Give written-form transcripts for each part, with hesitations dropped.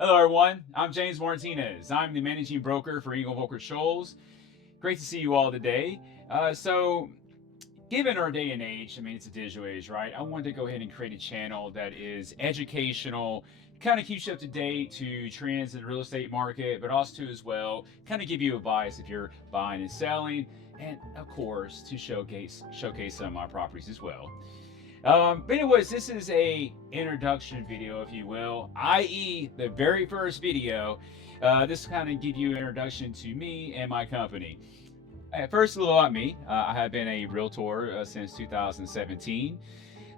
Hello, everyone. I'm James Martinez. I'm the managing broker for Eagle Volker Shoals. Great to see you all today. Given our day and age, I mean, it's a digital age, right? I wanted to go ahead and create a channel that is educational, kind of keeps you up to date to trends in the real estate market, but also to as well kind of give you advice if you're buying and selling, and of course to showcase some of my properties as well. But anyways, this is a introduction video, if you will, i.e., the very first video. This kind of give you an introduction to me and my company. First, a little about me. I have been a realtor since 2017.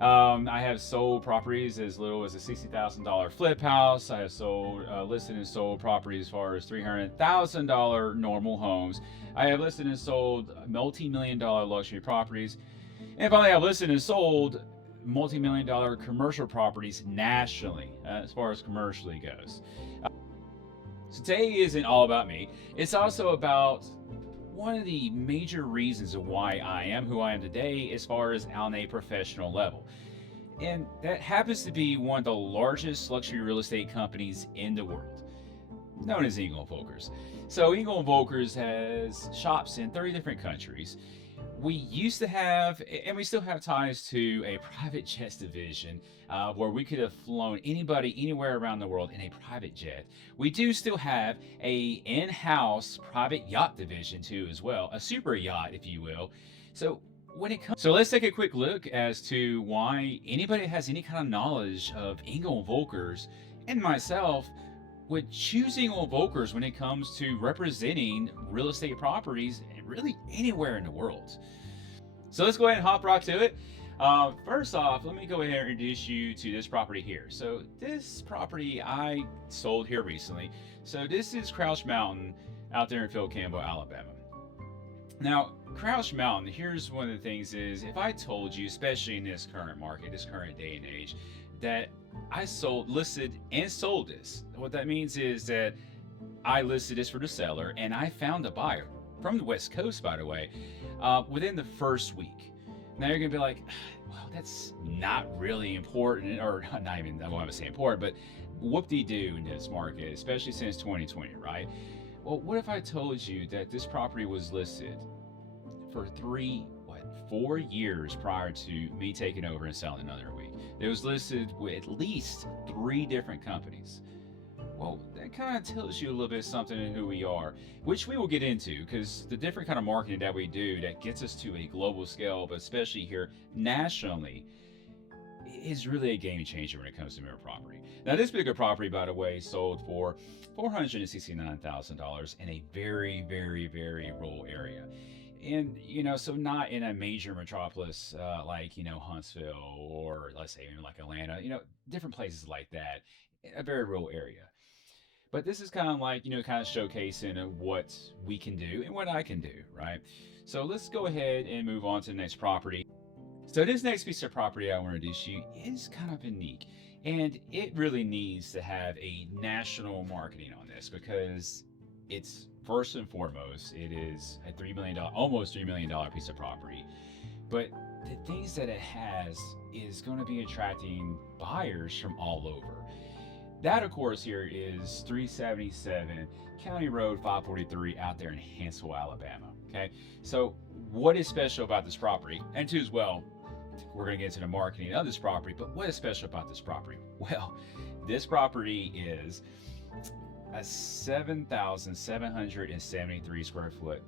I have sold properties as little as a $60,000 flip house. I have sold, listed and sold properties as far as $300,000 normal homes. I have listed and sold multi-million dollar luxury properties. And finally, I've listed and sold multi-million dollar commercial properties nationally, as far as commercially goes. So today isn't all about me. It's also about one of the major reasons of why I am who I am today as far as on a professional level. And that happens to be one of the largest luxury real estate companies in the world, known as Eagle Volkers. So Eagle Volkers has shops in 30 different countries. We used to have, and we still have ties to a private jets division where we could have flown anybody anywhere around the world in a private jet. We do still have a in-house private yacht division too as well, a super yacht, if you will. So so let's take a quick look as to why anybody that has any kind of knowledge of Engel Volkers and myself would choose Engel Volkers when it comes to representing real estate properties really anywhere in the world. So let's go ahead and hop right to it. First off, let me go ahead and introduce you to this property here. So this property I sold here recently. So this is Crouch Mountain out there in Phil Campbell, Alabama. Now, Crouch Mountain, here's one of the things is if I told you, especially in this current market, this current day and age, that I listed and sold this, what that means is that I listed this for the seller and I found a buyer from the West Coast, by the way, within the first week. Now you're gonna be like, well, that's not really important, or not even, I won't want to say important, but whoop-de-doo in this market, especially since 2020, right? Well, what if I told you that this property was listed for 4 years prior to me taking over and selling another week? It was listed with at least 3 different companies. Well, that kind of tells you a little bit something in who we are, which we will get into because the different kind of marketing that we do that gets us to a global scale, but especially here nationally, is really a game changer when it comes to mirror property. Now, this bigger property, by the way, sold for $469,000 in a very, very, very rural area. And, so not in a major metropolis like, Huntsville or let's say like Atlanta, different places like that, a very rural area. But this is kind of like, kind of showcasing of what we can do and what I can do, right? So let's go ahead and move on to the next property. So this next piece of property I want to introduce you is kind of unique. And it really needs to have a national marketing on this because it's first and foremost, it is a $3 million, almost $3 million piece of property. But the things that it has is going to be attracting buyers from all over. That, of course, here is 377 County Road 543 out there in Huntsville, Alabama. Okay, so what is special about this property? And two, as well, we're going to get into the marketing of this property, but what is special about this property? Well, this property is a 7,773 square foot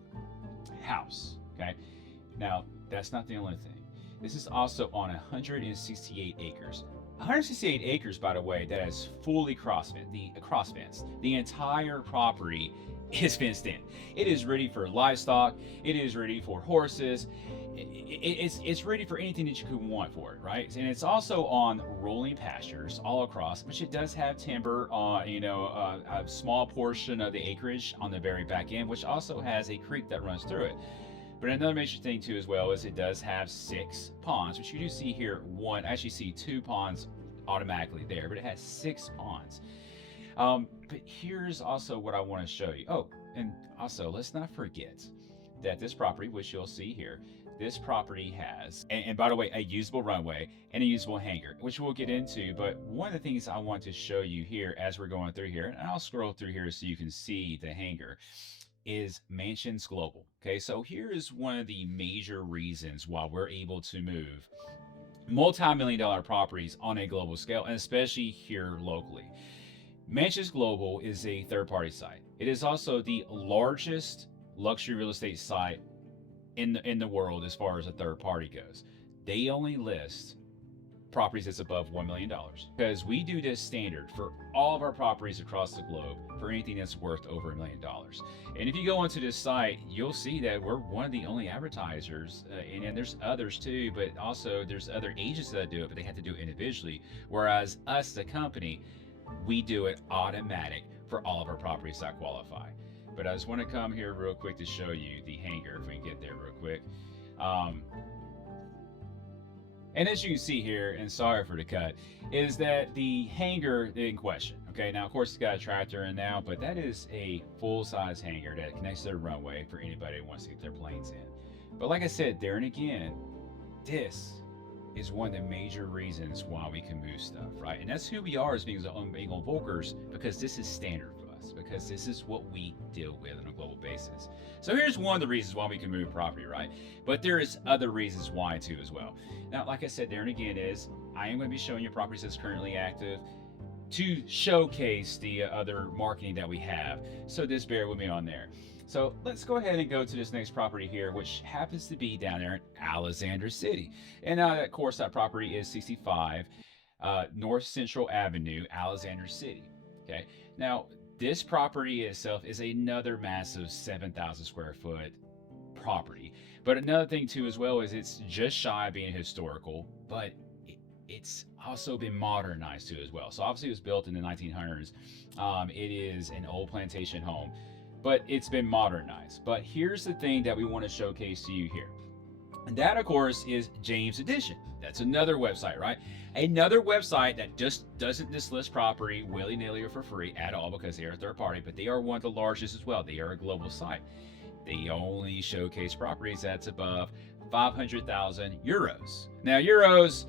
house. Okay, now that's not the only thing. This is also on 168 acres. 168 acres, by the way, that is fully cross fenced. The entire property is fenced in. It is ready for livestock. It is ready for horses. It's ready for anything that you could want for it, right? And it's also on rolling pastures all across, which it does have timber on, a small portion of the acreage on the very back end, which also has a creek that runs through it. But another major thing too as well is it does have 6 ponds, which you do see here. Actually see 2 ponds automatically there, but it has 6 ponds. But here's also what I want to show you. Oh, and also let's not forget that this property, which you'll see here, this property has, and by the way, a usable runway and a usable hangar, which we'll get into. But one of the things I want to show you here as we're going through here, and I'll scroll through here so you can see the hangar, is Mansions Global. Okay, so here is one of the major reasons why we're able to move multi-million-dollar properties on a global scale, and especially here locally. Mansions Global is a third-party site. It is also the largest luxury real estate site in the world as far as a third party goes. They only list properties that's above $1 million, because we do this standard for all of our properties across the globe for anything that's worth over $1 million. And if you go onto this site, you'll see that we're one of the only advertisers, and there's others too, but also there's other agents that do it, but they have to do it individually. Whereas us, the company, we do it automatic for all of our properties that qualify. But I just want to come here real quick to show you the hangar, if we can get there real quick. And as you can see here, and sorry for the cut, is that the hangar in question. Okay, now of course it's got a tractor in now, but that is a full-size hangar that connects to the runway for anybody who wants to get their planes in. But like I said, there and again, this is one of the major reasons why we can move stuff, right? And that's who we are as being Eagle Volkers, because this is standard for us, because this is what we deal with on a global basis. So here's one of the reasons why we can move property, right? But there is other reasons why too as well. Now, like I said, there and again is, I am going to be showing you properties that's currently active to showcase the other marketing that we have. So just bear with me on there. So let's go ahead and go to this next property here, which happens to be down there in Alexander City. And of course, that property is 65 North Central Avenue, Alexander City. Okay. Now, this property itself is another massive 7,000 square foot property. But another thing too as well is it's just shy of being historical, but it's also been modernized too as well. So obviously it was built in the 1900s. It is an old plantation home, but it's been modernized. But here's the thing that we want to showcase to you here. And that, of course, is James Edition. That's another website, right? Another website that just doesn't just list property willy-nilly or for free at all, because they are a third party, but they are one of the largest as well. They are a global site. They only showcase properties that's above 500,000 euros. Now, euros,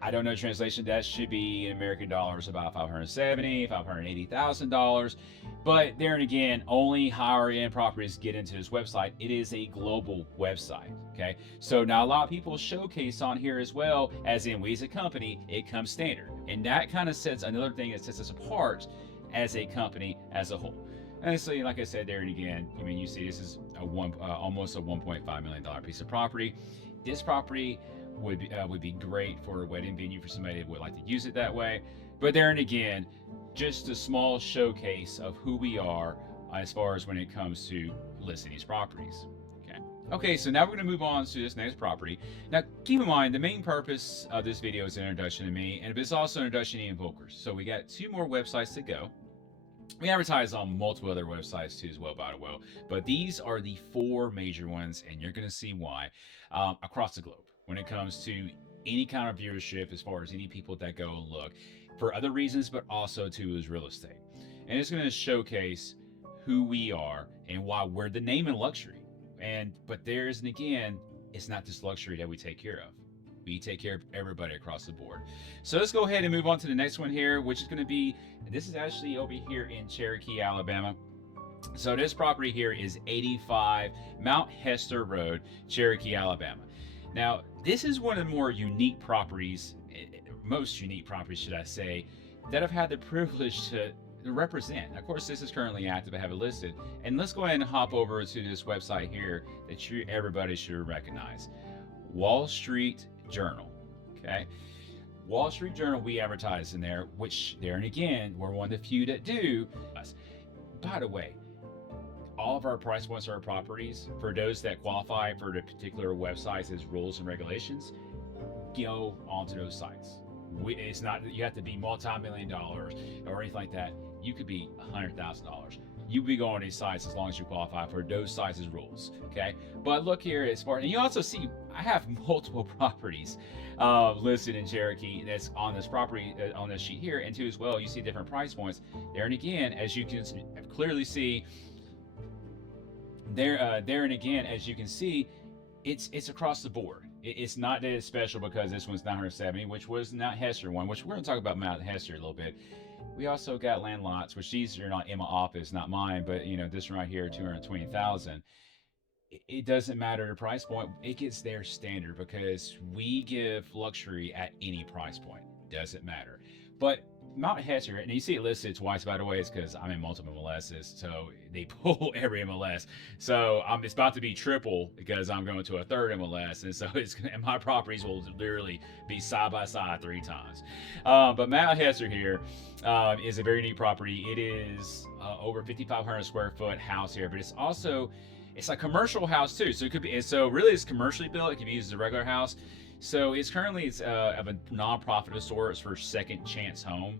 I don't know the translation. That should be in American dollars about $570,000, $580,000. But there and again, only higher end properties get into this website. It is a global website. Okay. So now a lot of people showcase on here as well, as in we as a company, it comes standard. And that kind of sets another thing that sets us apart as a company as a whole. Honestly, like I said, there and again, I mean, you see this is almost a $1.5 million piece of property. This property would be great for a wedding venue for somebody that would like to use it that way. But there and again, just a small showcase of who we are as far as when it comes to listing these properties. Okay, so now we're going to move on to this next property. Now, keep in mind, the main purpose of this video is an introduction to me, and it's also an introduction to Ian Volkers. So we got 2 more websites to go. We advertise on multiple other websites too as well, by the way, but these are the 4 major ones, and you're going to see why across the globe when it comes to any kind of viewership, as far as any people that go and look for other reasons, but also too is real estate. And it's going to showcase who we are and why we're the name in luxury. But there's, and again, it's not just luxury that we take care of. We take care of everybody across the board. So let's go ahead and move on to the next one here, which is going to be, this is actually over here in Cherokee, Alabama. So this property here is 85 Mount Hester Road, Cherokee, Alabama. Now, this is one of the more unique properties, most unique properties, should I say, that I've had the privilege to represent. Of course, this is currently active. I have it listed. And let's go ahead and hop over to this website here that everybody should recognize. Wall Street Journal. Okay. Wall Street Journal, we advertise in there, which there and again, we're one of the few that do. By the way, all of our price points are our properties. For those that qualify for the particular websites as rules and regulations, go onto those sites. It's not that you have to be multi-million dollars or anything like that. You could be $100,000. You be going to these sites as long as you qualify for those sites as rules. Okay. But look here, as far, and you also see, I have multiple properties listed in Cherokee that's on this property, on this sheet here, and too as well, you see different price points there. And again, as you can clearly see there and again, as you can see, It's across the board. It's not that it's special because this one's 970, which was not Hester one, which we're going to talk about Mount Hester a little bit. We also got land lots, which these are not in my office, not mine, but this one right here, 220,000. It doesn't matter the price point; it gets their standard because we give luxury at any price point. Doesn't matter. But Mount Hester, and you see it listed twice, by the way, is because I'm in multiple MLSs, so they pull every MLS. So it's about to be triple because I'm going to a third MLS, and so and my properties will literally be side by side 3 times. But Mount Hester here is a very neat property. It is over 5,500 square foot house here, but it's a commercial house too. So it could be, so really it's commercially built. It could be used as a regular house. So it's currently of a nonprofit of sorts for Second Chance Home.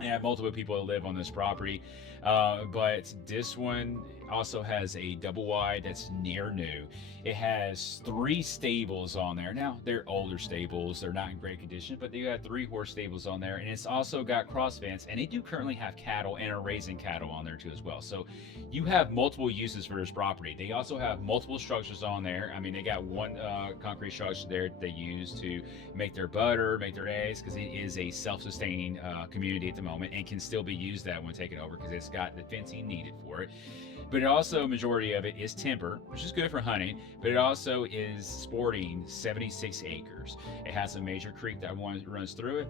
I have multiple people that live on this property, but this one also has a double wide that's near new. It has 3 stables on there. Now, they're older stables. They're not in great condition, but they got 3 horse stables on there, and it's also got cross fence, and they do currently have cattle and are raising cattle on there too as well. So you have multiple uses for this property. They also have multiple structures on there. I mean, they got one concrete structure there they use to make their butter, make their eggs, because it is a self-sustaining community at the moment and can still be used that when taken over because it's got the fencing needed for it. But it also, majority of it is timber, which is good for hunting, but it also is sporting 76 acres. It has a major creek that runs through it.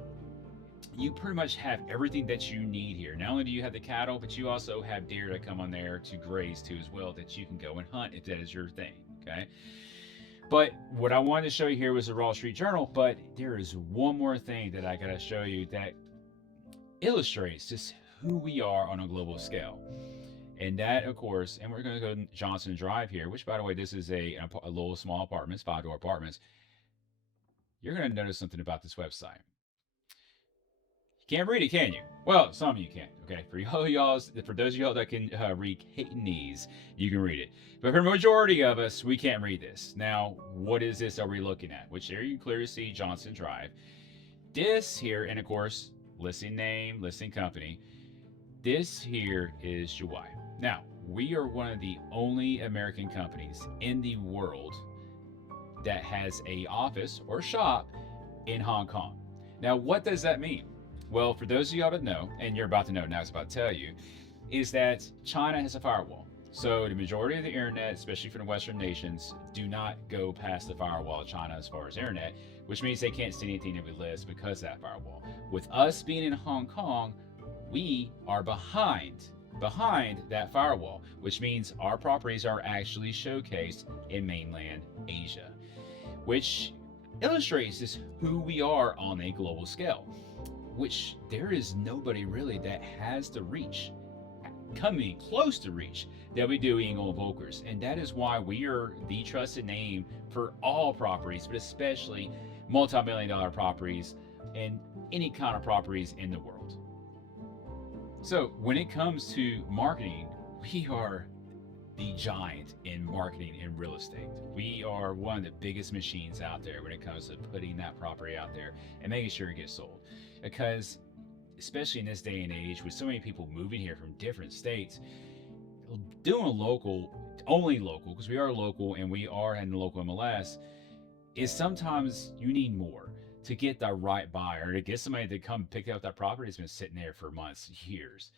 You pretty much have everything that you need here. Not only do you have the cattle, but you also have deer that come on there to graze too as well that you can go and hunt if that is your thing, okay? But what I wanted to show you here was the Wall Street Journal, but there is one more thing that I gotta show you that illustrates just who we are on a global scale. And that, of course, and we're going to go Johnson Drive here, which, by the way, this is a little small apartments, 5-door apartments. You're going to notice something about this website. You can't read it, can you? Well, some of you can. Okay, for those of y'all that can read Cantonese, you can read it. But for the majority of us, we can't read this. Now, what is this are we looking at? Which there you clearly see Johnson Drive. This here, and of course, listing name, listing company. This here is Juwai. Now, we are one of the only American companies in the world that has a office or shop in Hong Kong. Now, what does that mean? Well, for those of y'all that know, and you're about to know now, I was about to tell you, is that China has a firewall. So the majority of the internet, especially for the Western nations, do not go past the firewall of China as far as internet, which means they can't see anything that we list because of that firewall. With us being in Hong Kong, we are behind that firewall, which means our properties are actually showcased in mainland Asia, which illustrates just who we are on a global scale, which there is nobody really that has the reach, coming close to reach, that we do Eagle and Volkers. And that is why we are the trusted name for all properties, but especially multi-million-dollar properties and any kind of properties in the world. So when it comes to marketing, we are the giant in marketing in real estate. We are one of the biggest machines out there when it comes to putting that property out there and making sure it gets sold. Because especially in this day and age with so many people moving here from different states, doing only local, because we are local and we are in the local MLS, is sometimes you need more to get the right buyer, to get somebody to come pick up that property that's been sitting there for months, years.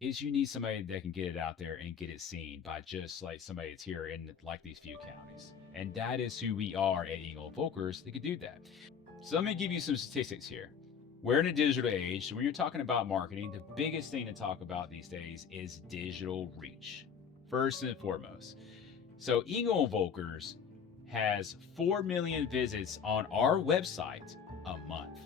Is you need somebody that can get it out there and get it seen by just like somebody that's here in like these few counties. And that is who we are at Eagle and Volkers that can do that. So let me give you some statistics here. We're in a digital age, so when you're talking about marketing, the biggest thing to talk about these days is digital reach, first and foremost. So Eagle and Volkers has 4 million visits on our website a month.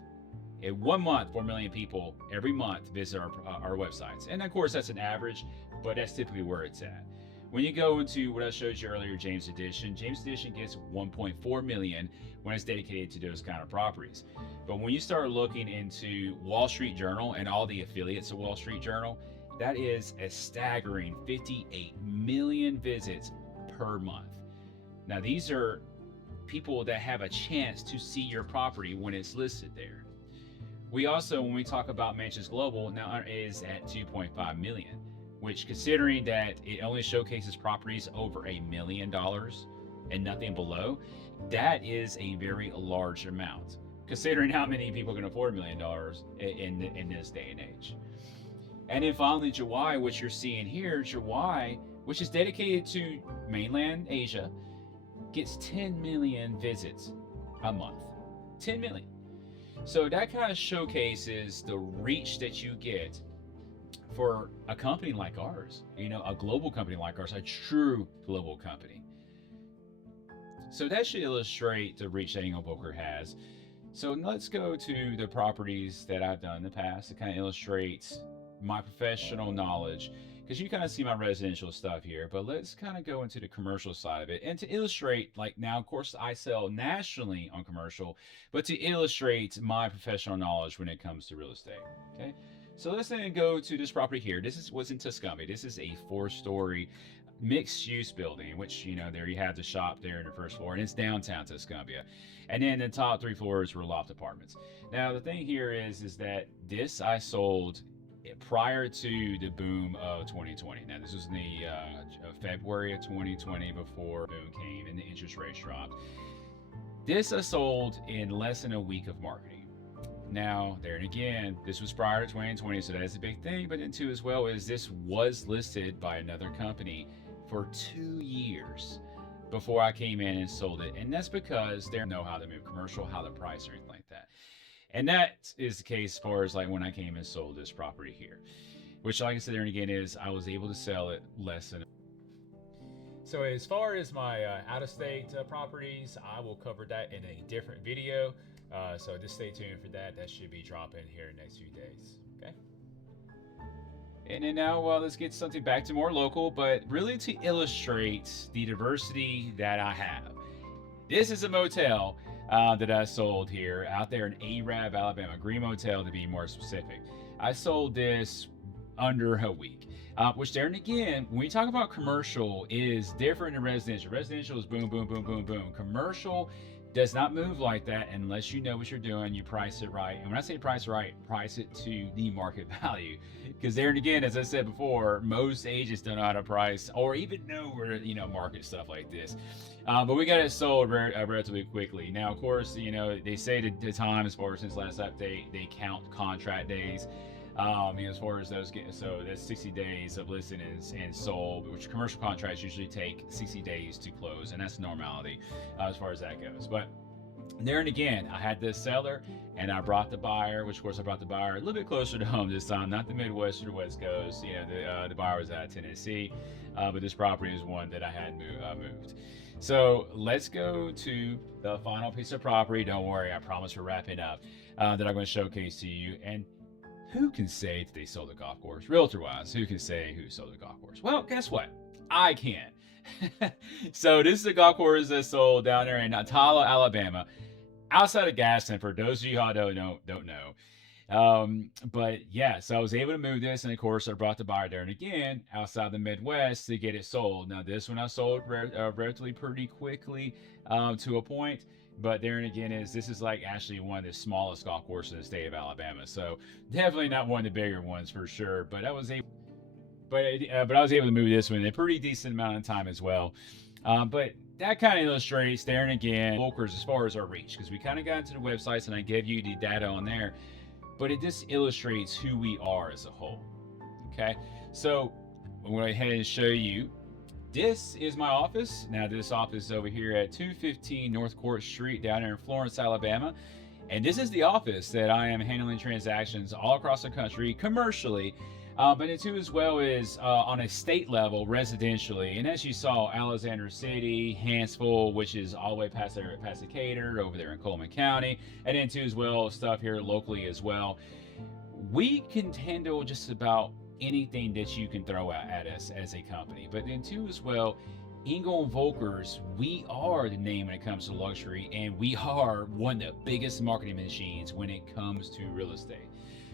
In 1 month, 4 million people every month visit our websites. And of course, that's an average, but that's typically where it's at. When you go into what I showed you earlier, James Edition gets 1.4 million when it's dedicated to those kind of properties. But when you start looking into Wall Street Journal and all the affiliates of Wall Street Journal, that is a staggering 58 million visits per month. Now, these are people that have a chance to see your property when it's listed there. We also, when we talk about Mansions Global, now is at 2.5 million, which considering that it only showcases properties over $1 million, and nothing below, that is a very large amount, considering how many people can afford $1 million in this day and age. And then finally, Juwai, which you're seeing here, Juwai, which is dedicated to mainland Asia, gets 10 million visits a month. 10 million. So that kind of showcases the reach that you get for a company like ours, a global company like ours, a true global company. So that should illustrate the reach that Engel Volker has. So let's go to the properties that I've done in the past to kind of illustrate my professional knowledge, because you kind of see my residential stuff here, but let's kind of go into the commercial side of it. And to illustrate, like now, of course, I sell nationally on commercial, but to illustrate my professional knowledge when it comes to real estate. Okay, so let's then go to this property here. This is what's in Tuscumbia. This is a 4-story mixed-use building, which, there you have the shop there in the first floor, and it's downtown Tuscumbia. And then the top 3 floors were loft apartments. Now, the thing here is that this I sold prior to the boom of 2020. Now, this was in the February of 2020, before boom came and the interest rates dropped. This I sold in less than a week of marketing. Now, there and again, this was prior to 2020, so that's a big thing. But then too, as well, is this was listed by another company for 2 years before I came in and sold it. And that's because they know how to move commercial, how to price, or anything like that. And that is the case as far as like when I came and sold this property here, which, like I said there and again, is I was able to sell it less than. So as far as my out-of-state properties, I will cover that in a different video. So just stay tuned for that. That should be dropping here in the next few days. Okay. And then now, let's get something back to more local, but really to illustrate the diversity that I have. This is a motel that I sold here out there in Arab, Alabama, Green Motel to be more specific. I sold this under a week, which there and again, when we talk about commercial, is different than residential. Residential is boom, boom, boom, boom, boom. Commercial does not move like that unless you know what you're doing, you price it right. And when I say price right, price it to the market value. Because there and again, as I said before, most agents don't know how to price or even know where, market stuff like this. But we got it sold relatively quickly. Now, of course, they say the time as far as since last update, they count contract days. As far as those get, so that's 60 days of listing and sold, which commercial contracts usually take 60 days to close, and that's normality as far as that goes. But there and again, I had this seller and I brought the buyer, which of course I brought the buyer a little bit closer to home this time, not the Midwest or West Coast. The buyer was out of Tennessee, but this property is one that I had moved. So let's go to the final piece of property. Don't worry, I promise we're wrapping up, that I'm going to showcase to you. And who can say that they sold the golf course? Realtor-wise, who can say who sold the golf course? Well, guess what? I can. So this is a golf course that sold down there in Atala, Alabama, outside of Gaston, for those of you who don't know. But yeah, so I was able to move this, and of course I brought the buyer there and again outside the Midwest to get it sold. Now this one I sold relatively pretty quickly to a point. But there and again, this is like actually one of the smallest golf courses in the state of Alabama. So definitely not one of the bigger ones for sure. But I was able, but I was able to move this one in a pretty decent amount of time as well. But that kind of illustrates there and again Volkers as far as our reach, because we kind of got into the websites and I gave you the data on there. But it just illustrates who we are as a whole. Okay, so I'm going to go ahead and show you. This is my office. Now this office is over here at 215 North Court Street down here in Florence, Alabama. And this is the office that I am handling transactions all across the country commercially, but it too as well is on a state level residentially. And as you saw, Alexander City, Hanceville, which is all the way past Decatur, over there in Coleman County, and then too as well stuff here locally as well. We can handle just about anything that you can throw at us as a company. But then too as well, Engel & Volkers, we are the name when it comes to luxury, and we are one of the biggest marketing machines when it comes to real estate.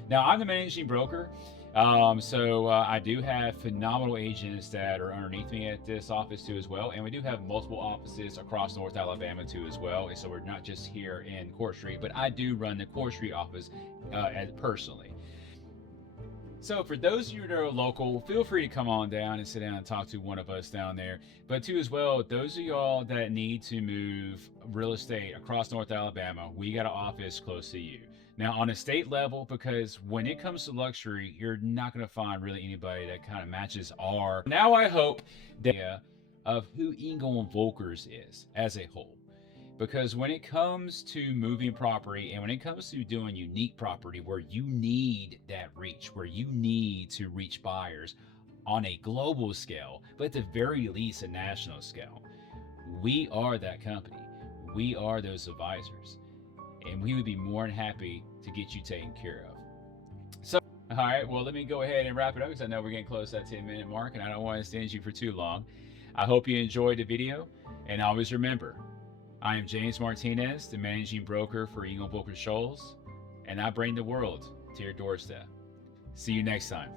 Now, I'm the managing broker, so I do have phenomenal agents that are underneath me at this office too as well, and we do have multiple offices across North Alabama too as well. So we're not just here in Court Street, but I do run the Court Street office personally. So for those of you that are local, feel free to come on down and sit down and talk to one of us down there. But too as well, those of y'all that need to move real estate across North Alabama, we got an office close to you. Now on a state level, because when it comes to luxury, you're not going to find really anybody that kind of matches our. Now I hope that of who Engel & Volkers is as a whole. Because when it comes to moving property and when it comes to doing unique property where you need that reach, where you need to reach buyers on a global scale, but at the very least a national scale, we are that company. We are those advisors. And we would be more than happy to get you taken care of. So, all right, well, let me go ahead and wrap it up because I know we're getting close to that 10-minute mark and I don't want to stand you for too long. I hope you enjoyed the video, and always remember, I am James Martinez, the managing broker for Engel & Volkers Shoals, and I bring the world to your doorstep. See you next time.